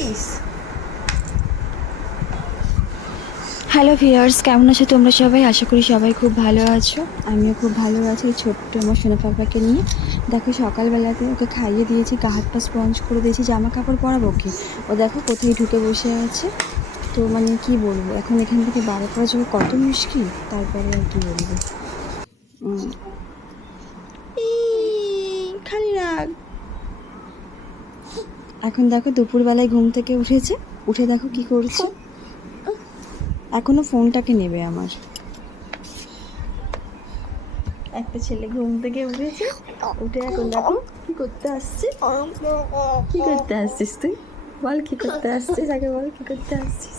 Please. Hello viewers, কেমন আছো তোমরা সবাই? আশা করি সবাই খুব ভালো আছো। আমিও খুব ভালো আছি এই ছোট্ট আমার সোনা পাপাকে নিয়ে। দেখো সকালবেলাতে ওকে খাইয়ে দিয়েছি, গা হাত পা স্পঞ্জ করে দিয়েছি, জামা কাপড় পরাবো ওকে। ও দেখো কোথায় ঢুকে বসে আছে। তো মানে কি বলবো, এখন এখান থেকে বার করা যাবে কত মুশকিল। তারপরে আর কি বলবো, খালি রাগ। এখন দেখো দুপুরবেলায় ঘুম থেকে উঠেছে, উঠে দেখো কি করছে। এখনো ফোনটাকে নেবে আমার। একটা ছেলে ঘুম থেকে উঠেছে, উঠে এখন দেখো কি করতে আসছে। কি করতে আসছিস তুই? বল কি করতে আসছিস, আগে বল কি করতে আসছিস,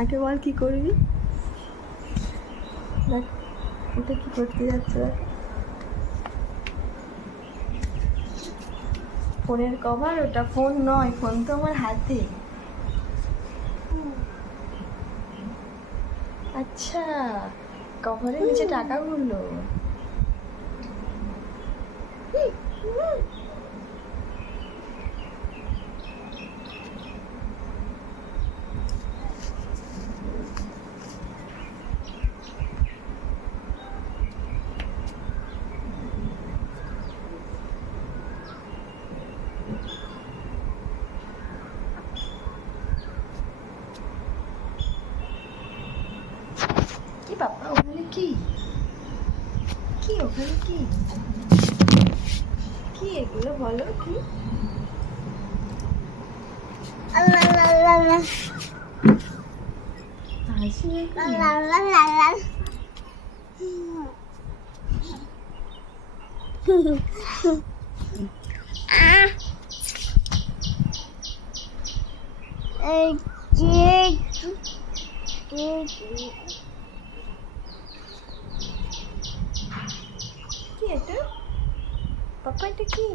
আগে বল কি করবি। দেখ ওটা কি করতে যাচ্ছে, দেখ ফোনের কভার, ওটা ফোন নয়, ফোন তো আমার হাতে। আচ্ছা, কভারের নিচে টাকাগুলো। কি বাবা ওখানে কি কি ওখানে কি কি এগুলো বলো কি? হাসি কি এটা পাপা, এটা কি?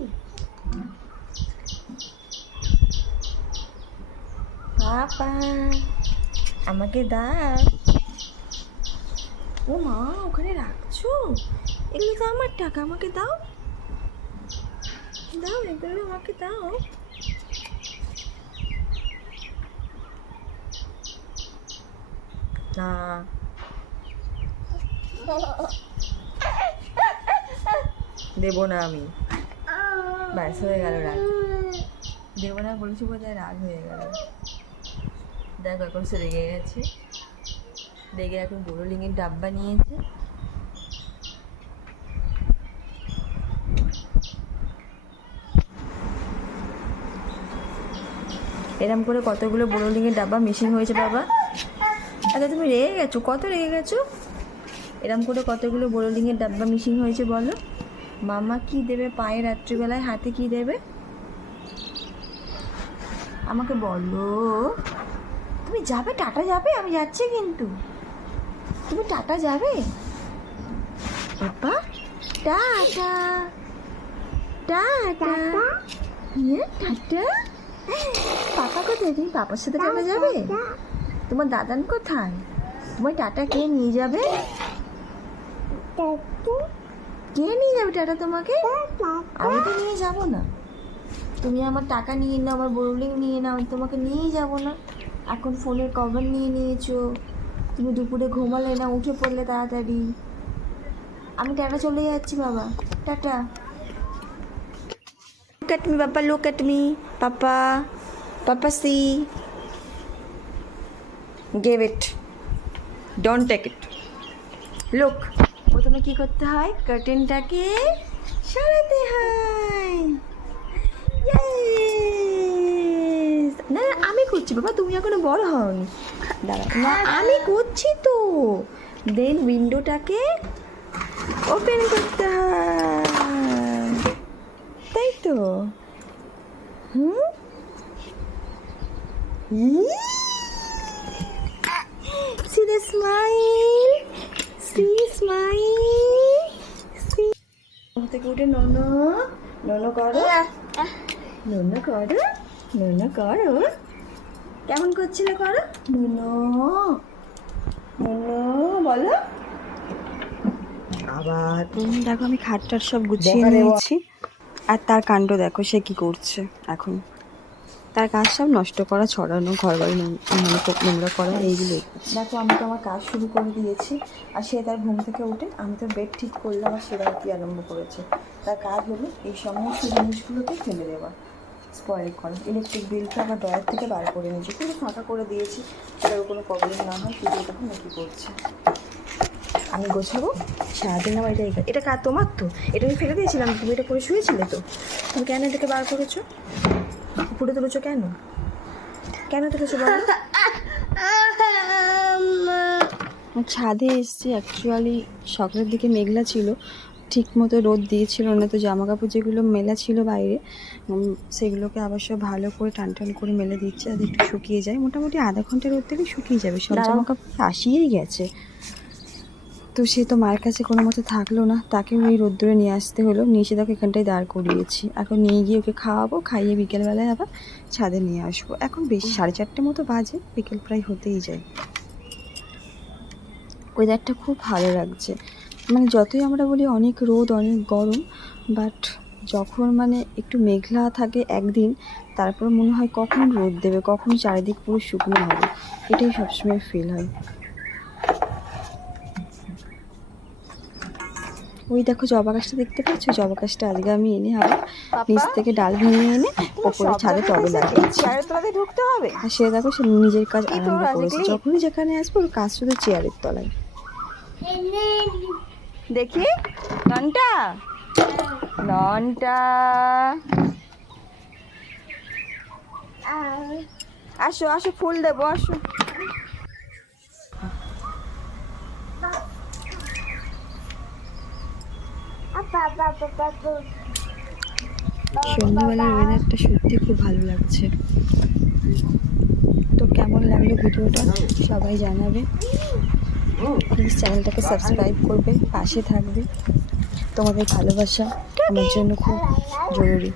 পাপা আমাকে দাও। ও মা, ওখানে রাখছো? এগুলো তো আমার টাকা, আমাকে দাও, দাও এগুলো আমাকে দাও। না দেবো না আমি, ব্যাস হয়ে গেল রাগ। দেবো না বলেছি বোধহয়, রাগ হয়ে গেল। দেখো এখন সে রেগে গেছে, রেগে এখন বোরোলিংয়ের ডাব্বা নিয়েছে। এরম করে কতগুলো বোরোলিংয়ের ডাব্বা মিসিং হয়েছে বাবা। আচ্ছা তুমি রেগে গেছো, কত রেগে গেছো? এরম করে কতগুলো বোরোলিংয়ের ডাব্বা মিসিং হয়েছে বলো। মামা কি দেবে পায়ে রাত্রিবেলায়, হাতে কি দেবে আমাকে বলো। তুমি যাবে, টাটা যাবে? আমি যাচ্ছি কিন্তু। তুমি টাটা যাবে বাবা? টাটা টাটা, হ্যাঁ টাটা। পাপা কোথায়? তুমি পাপার সাথে টাটা যাবে? তোমার দাদান কোথায়? তোমার টাটা কে নিয়ে যাবে? কে নিয়ে যাবে টাটা তোমাকে? আমি তো নিয়ে যাবো না। তুমি আমার টাকা নিয়ে নাও, আমার বোরলিং নিয়ে নাও, তোমাকে নিয়েই যাবো না। এখন ফোনের কভার নিয়ে নিয়েছো, তুমি দুপুরে ঘুমালে না, উঠে পড়লে তাড়াতাড়ি। আমি টাটা চলে যাচ্ছি বাবা, tata. Look at me, Papa, look at me. Papa, Papa, see. Give it. Don't take it. Look. প্রথমে কি করতে হয়? কার্টেনটাকে সরাতে হয়। Yes! না না, আমি করছি বাবা, তুমি এখনো বড় হওনি। দাঁড়া, না আমি করছি তো। দেন উইন্ডোটাকে ওপেন করতে হয়, তাই তো? হুম, see the smile, see smile, see. ঘুম থেকে উঠে ননো ননো করো, ননো করো, ননো করো। কেমন করছিল করো, ননো ননো বলো। আবার দেখো আমি খাটটার সব গুছিয়ে নিয়েছি, আর তার কাণ্ড দেখো সে কি করছে এখন। তার কাজ সব নষ্ট করা, ছড়ানো, ঘর বাড়ি মানে নোংরা করা, এইগুলোই। দেখো আমি তো আমার কাজ শুরু করে দিয়েছি, আর সে তার ঘুম থেকে উঠে আমি তো বেড ঠিক করলাম আর সেরাকি আরম্ভ করেছে। তার কাজ হলো এই সমস্ত জিনিসগুলোকে ফেলে দেওয়া, স্পয়েল করা। ইলেকট্রিক বিলটা আবার ড্রয়ার থেকে বার করে নিয়েছি, পুরো ফাঁকা করে দিয়েছি, এটার কোনো প্রবলেম না হয়। শুধু এটা নাকি করছে, আমি গোছাবো সারাদিন। আমার এটা কার? তোমার তো। এটা আমি ফেলে দিয়েছিলাম, তুমি এটা করে শুয়েছিলে তো, তুমি কেন এটাকে বার করেছো? উপরে তুলেছো কেন? কেন তুলেছো বাবা? ছাদে এসছি, অ্যাকচুয়ালি সকালের দিকে মেঘলা ছিল, ঠিক মতো রোদ দিয়েছিল না, তো জামা কাপড় যেগুলো মেলা ছিল বাইরে সেগুলোকে আবার সব ভালো করে টান টান করে মেলে দিচ্ছে, যাতে একটু শুকিয়ে যায়। মোটামুটি আধা ঘন্টা রোদ দিলে শুকিয়ে যাবে, সব জামা কাপড় আসিয়েই গেছে। তো সে তো মায়ের কাছে কোনো মতো থাকলো না, তাকে ওই রোদ্দুরে নিয়ে আসতে হলো। নিয়ে এসে তাকে এখানটায় দাঁড় করিয়েছি। এখন নিয়ে গিয়ে ওকে খাওয়াবো, খাইয়ে বিকেলবেলায় আবার ছাদে নিয়ে আসবো। এখন বেশি 4:30 মতো বাজে, বিকেল প্রায় হতেই যায়। ওয়েদারটা খুব ভালো লাগছে, মানে যতই আমরা বলি অনেক রোদ অনেক গরম, বাট যখন মানে একটু মেঘলা থাকে একদিন, তারপর মনে হয় কখন রোদ দেবে, কখন চারিদিক পুরো শুকনো হবে, এটাই সবসময় ফিল হয়। ওই দেখো জবা গাছটা দেখতে পাচ্ছ, জবা গাছটা আজকে আমি এনে আবার নিচ থেকে ডাল ভেঙে এনে ওপরে ছাদে টবে লাগিয়েছি। ঢুকতে হবে, আর সে দেখো সে নিজের কাজ আরম্ভ করেছে। যখনই যেখানে আসবো ওর কাজ শুধু চেয়ারের তলায়। দেখি লনটা, লনটা আসো আসো, ফুল দেবো, আসো। সন্ধ্যাবেলার ওয়েদারটা সত্যি খুব ভালো লাগছে। তো কেমন লাগলো ভিডিওটা সবাই জানাবে, প্লিজ চ্যানেলটাকে সাবস্ক্রাইব করবে, পাশে থাকবে। তোমাদের ভালোবাসা আমার জন্য খুব জরুরি।